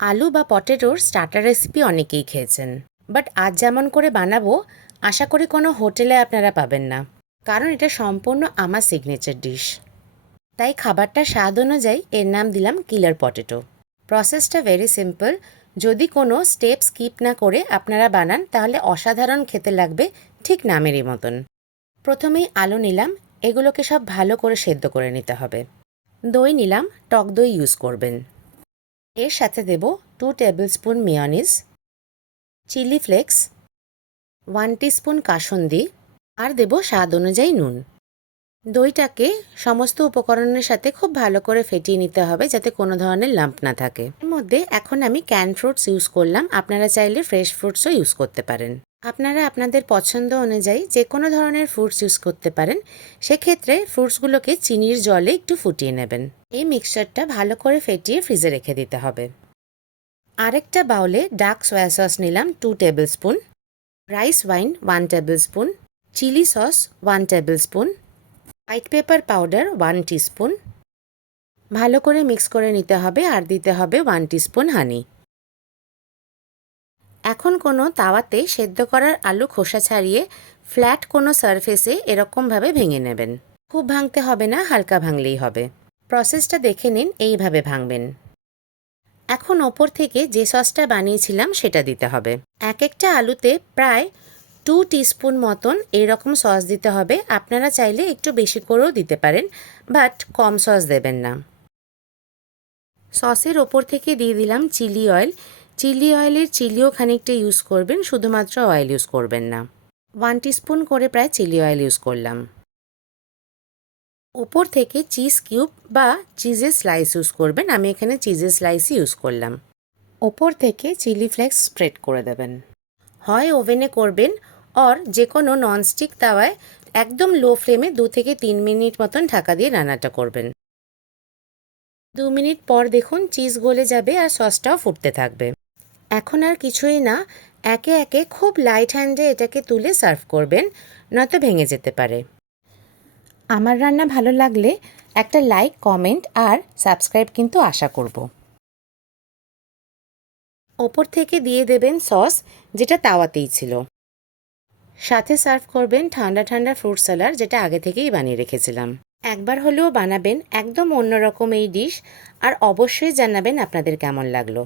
আলু বা পটেটোর starter recipe অনেকেই খেয়েছেন, বাট আজ যেমন করে বানাবো আশা করি কোনো হোটেলে আপনারা পাবেন না, কারণ এটা সম্পূর্ণ আমার সিগনেচার ডিশ। তাই খাবারটার স্বাদ অনুযায়ী এর নাম দিলাম কিলার পটেটো। প্রসেসটা ভেরি সিম্পল। যদি কোনো স্টেপ স্কিপ না করে আপনারা বানান তাহলে অসাধারণ খেতে লাগবে, ঠিক নামেরই মতন। প্রথমেই আলু নিলাম, এগুলোকে সব ভালো করে সেদ্ধ করে নিতে হবে। দই নিলাম, টক দই ইউজ করবেন। এর সাথে দেব 2 table spoon mayonnaise, chilli flakes, 1 teaspoon কাসুন্দি, আর দেব স্বাদ অনুযায়ী নুন। দইটাকে সমস্ত উপকরণের সাথে খুব ভালো করে ফেটিয়ে নিতে হবে যাতে কোনো ধরনের লাম্প না থাকে। এর মধ্যে এখন আমি ক্যান ফ্রুটস ইউজ করলাম, আপনারা চাইলে ফ্রেশ ফ্রুটসও ইউজ করতে পারেন। আপনারা আপনাদের পছন্দ অনুযায়ী যে কোনো ধরনের ফ্রুটস ইউজ করতে পারেন। সেক্ষেত্রে ফ্রুটসগুলোকে চিনির জলে একটু ফুটিয়ে নেবেন। এই মিক্সচারটা ভালো করে ফেটিয়ে ফ্রিজে রেখে দিতে হবে। আরেকটা বাউলে ডার্ক সয়া সস নিলাম 2 table spoon, rice wine 1 tablespoon, chilli sauce 1 tablespoon, white pepper powder 1 teaspoon. ভালো করে মিক্স করে নিতে হবে আর দিতে হবে 1 টিস্পুন হানি। এখন কোনো তাওয়াতে সেদ্ধ করার আলু খোসা ছাড়িয়ে ফ্ল্যাট কোনো সারফেসে এরকমভাবে ভেঙে নেবেন। খুব ভাঙতে হবে না, হালকা ভাঙলেই হবে। প্রসেসটা দেখে নিন, এইভাবে ভাঙবেন। এখন ওপর থেকে যে সসটা বানিয়েছিলাম সেটা দিতে হবে। এক একটা আলুতে প্রায় 2 টিস্পুন মতন এরকম সস দিতে হবে। আপনারা চাইলে একটু বেশি করেও দিতে পারেন, বাট কম সস দেবেন না। সসের ওপর থেকে দিয়ে দিলাম চিলি অয়েল। চিলি অয়েলের চিলিও খানিকটা ইউজ করবেন, শুধুমাত্র অয়েল ইউজ করবেন না। 1 টিস্পুন করে প্রায় চিলি অয়েল ইউজ করলাম। ওপর থেকে চিজ কিউব বা চিজের স্লাইস ইউজ করবেন, আমি এখানে চিজের স্লাইসই ইউজ করলাম। ওপর থেকে চিলি ফ্লেক্স স্প্রেড করে দেবেন। হয় ওভেনে করবেন অর যে কোনো ননস্টিক তাওয়ায় একদম লো ফ্লেমে 2 থেকে 3 মিনিট মতন ঢাকা দিয়ে রান্নাটা করবেন। 2 মিনিট পর দেখুন চিজ গলে যাবে আর সসটাও ফুটতে থাকবে। এখন আর কিছুই না, একে একে খুব লাইট হ্যান্ডে এটাকে তুলে সার্ভ করবেন, নয়তো ভেঙে যেতে পারে। আমার রান্না ভালো লাগলে একটা লাইক, কমেন্ট আর সাবস্ক্রাইব কিন্তু আশা করব। ওপর থেকে দিয়ে দেবেন সস, যেটা তাওয়াতেই ছিল। সাথে সার্ভ করবেন ঠান্ডা ঠান্ডা ফ্রুট স্যালাড, যেটা আগে থেকেই বানিয়ে রেখেছিলাম। একবার হলেও বানাবেন, একদম অন্যরকম এই ডিশ, আর অবশ্যই জানাবেন আপনাদের কেমন লাগলো।